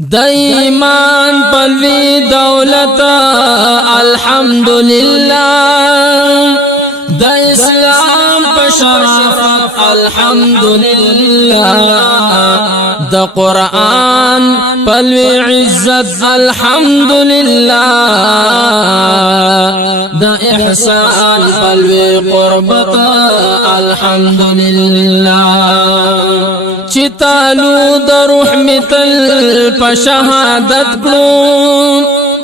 د ایمان پلوی دولت الحمدللہ، د اسلام پشرافت الحمدللہ، د قرآن پلوی عزت الحمدللہ، د احسان پلوی قربت الحمدللہ، چتالو د روح می تل په شهادت کړو،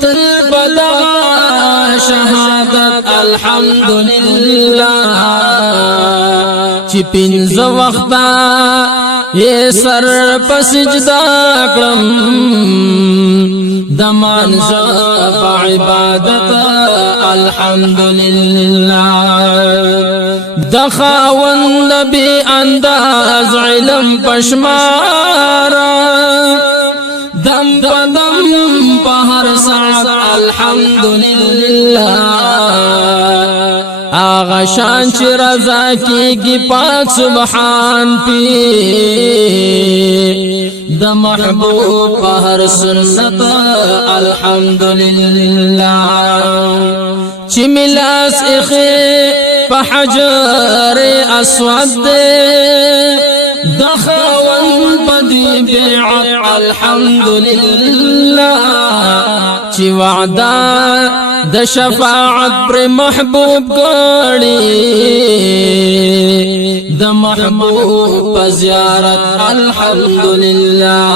تل بلغ شهادت الحمدللہ، چې پنځه وخته یې سر په سجدا کړم، د مانځه په عبادت الحمدللہ، د خاوند بی انداز علم پشمارا، دم بدم پہر سعد الحمدللہ، آغا شان چی رضا کی پاک سبحان پی، د محبوب پہر سنت الحمدللہ، چی ملاس اخی په حجر اسود دخوان پدی بیعت الحمدللہ، چی وعدا د شفاعت پر محبوب گوڑی، د محبوب په زیارت الحمدللہ،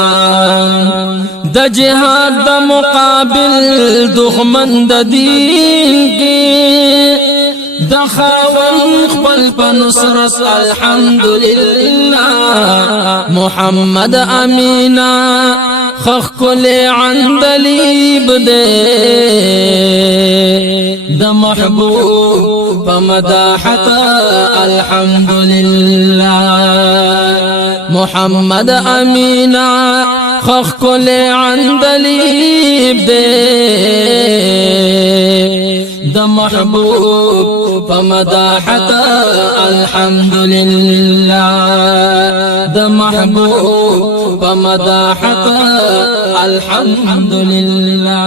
د جہاد د مقابل دخمن د دین کی، دخاون خپل په نصرت الحمدللہ، محمد امینا خخ کل عندلیب دے، د محبوب په مداحت الحمدللہ، محمد امینا خخ کل عندلیب دے، د محبوب په مداحت الحمدللہ، د محبوب په مداحت الحمدللہ.